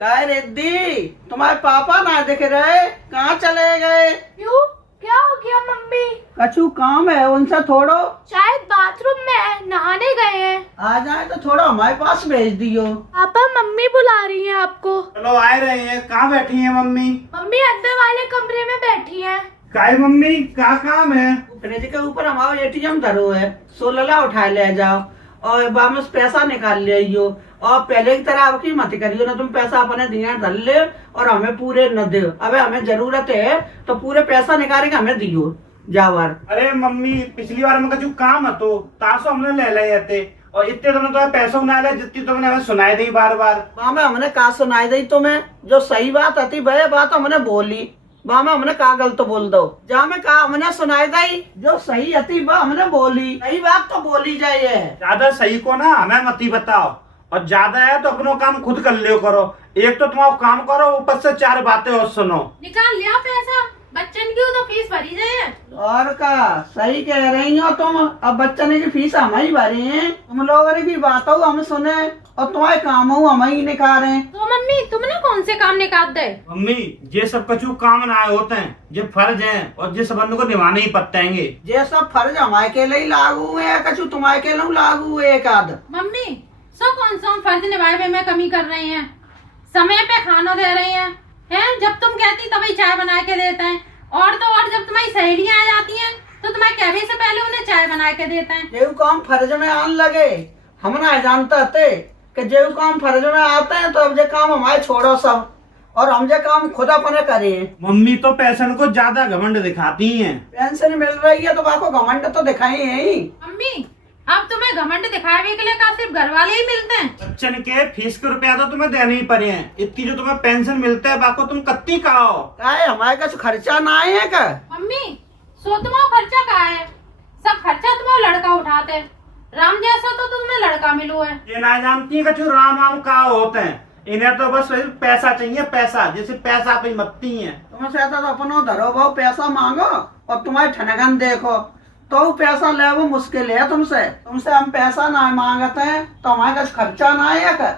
काय रिद्धि, तुम्हारे पापा ना दिख रहे, कहाँ चले गए? क्यों, क्या हो गया मम्मी? कछु काम है उनसे थोड़ो। शायद बाथरूम में नहाने गए हैं। आ जाए तो थोड़ा हमारे पास भेज दियो। पापा मम्मी बुला रही हैं आपको। चलो आए रहे हैं। कहाँ बैठी हैं मम्मी? मम्मी अंदर वाले कमरे में बैठी हैं। काय मम्मी, क्या काम है? फ्रिज के ऊपर हमारा एटीएम धरो है, सोलला उठा ले जाओ और वापस पैसा निकाल ले आइयो। और पहले की तरह आपकी मत करियो ना, तुम पैसा अपने दिया धर ले और हमें पूरे न दो। अबे हमें जरूरत है तो पूरे पैसा निकाल के हमें दियो जावर। अरे मम्मी, पिछली बार में कछु काम है तो तासो हमने ले लिए थे और इतने तुमने तो पैसों ना ले जितनी तुमने हमें सुनाई दी बार बार। मामा हमने कहा सुनाई दी तुम्हें, जो सही बात आती वह बात हमने बोली। मामा हमने कहा गलत बोल दो, जहाँ में कहा हमने सुनाई दी, जो सही आती वह हमने बोली। सही बात तो बोली जाए। ज्यादा सही को ना हमें मत ही बताओ, और ज्यादा है तो अपनो काम खुद कर लियो करो। एक तो तुम्हारा काम करो, ऊपर से चार बातें और सुनो। निकाल लिया पैसा, बच्चन की तो फीस भरी जाए। और का सही कह रही हो तुम। अब बच्चन की फीस हम ही भरी है, तुम लोगों की बात हम सुने और तुम्हारे काम हम ही निकाले। तो मम्मी तुमने कौन से काम निकाल दे? मम्मी, ये सब कछु काम ना होते हैं, ये फर्ज हैं और ये संबंध को निभाने ही पड़तेंगे। ये सब फर्ज हमारे के लिए लागू हुए हैं, कछु तुम्हारे के लिए लागू हुए एक आध। मम्मी सब कौन सा हम फर्ज निभाए में कमी कर रही हैं? समय पे खाना दे रही हैं, जब तुम कहती तभी चाय बना के देते हैं। और तो और जब तुम्हारी सहेलियां आ जाती हैं तो तुम्हारे कहने से पहले उन्हें चाय बना के देते हैं। जो काम फर्ज में आने लगे हम ना जानते थे कि जो काम फर्ज में आते हैं, तो अब जो काम हमारे छोड़ो सब और हम जो काम खुद अपने करें। मम्मी तो पेंशन को ज्यादा घमंड दिखाती हैं। पेंशन मिल रही है तो आपको घमंड तो दिखाई है ही। मम्मी अब तुम्हें घमंड दिखावे के लिए का सिर्फ घर वाले ही मिलते हैं? बच्चन के फीस के रुपया तो तुम्हें देने ही पड़े हैं। इतनी जो तुम्हें पेंशन मिलता है बाको तुम कत्ती खाओ। काय हमारे का खर्चा ना आए है का? मम्मी सो तुम्हारा खर्चा कहाँ है? सब खर्चा तुम्हारा लड़का उठाते। राम जैसा तो तुम्हें लड़का मिलो है। ये ना जानती है कछु राम राम का होते हैं। इन्हें तो बस पैसा चाहिए, पैसा। जैसे पैसा पे मत्ती है। तुमसे तो अपनो धरो भाव पैसा मांगो और तुम्हारे ठनगन देखो तो पैसा ले वो मुश्किल है। तुमसे हम पैसा ना मांगते हैं तो हमारे कछ खर्चा ना है का?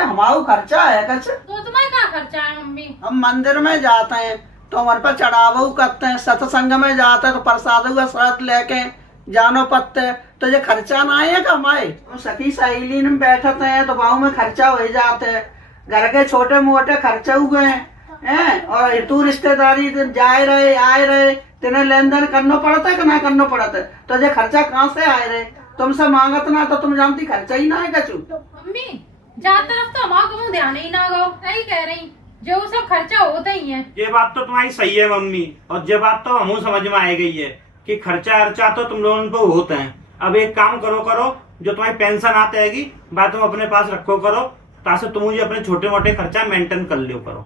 हमारा खर्चा है कछ। तो तुम्हारे कहाँ खर्चा है मम्मी? हम मंदिर में जाते हैं तो हमारे पर चढ़ावा करते हैं, सत्संग में जाते हैं तो प्रसाद का शर्त लेके जानो पत्ते, तो ये खर्चा ना है का हमारे? हम सखी सहेली में बैठते हैं तो गाँव में खर्चा हो जाते हैं, घर के छोटे मोटे खर्चे हुए हैं। और तू रिश्तेदारी जाए रहे आए रहे, तेने लेन देन करना पड़ता है कि ना करना पड़ता है? तो ये खर्चा कहाँ से आए रहे? तुमसे मांगत ना तो तुम जानती खर्चा ही ना है कछु। मम्मी जहाँ तरफ तो हमारा कहूँ ध्यान ही ना गो। सही कह रही, जो सब खर्चा होता ही है। ये बात तो तुम्हारी सही है मम्मी, और ये बात तो हमू समझ में आ गई है कि खर्चा अर्चा तो तुम लोगों पे होते हैं। अब एक काम करो, जो तुम्हारी पेंशन आते आएगी बात तुम अपने पास रखो करो, ताकि तुम मुझे अपने छोटे मोटे खर्चा मेंटेन कर लियो करो।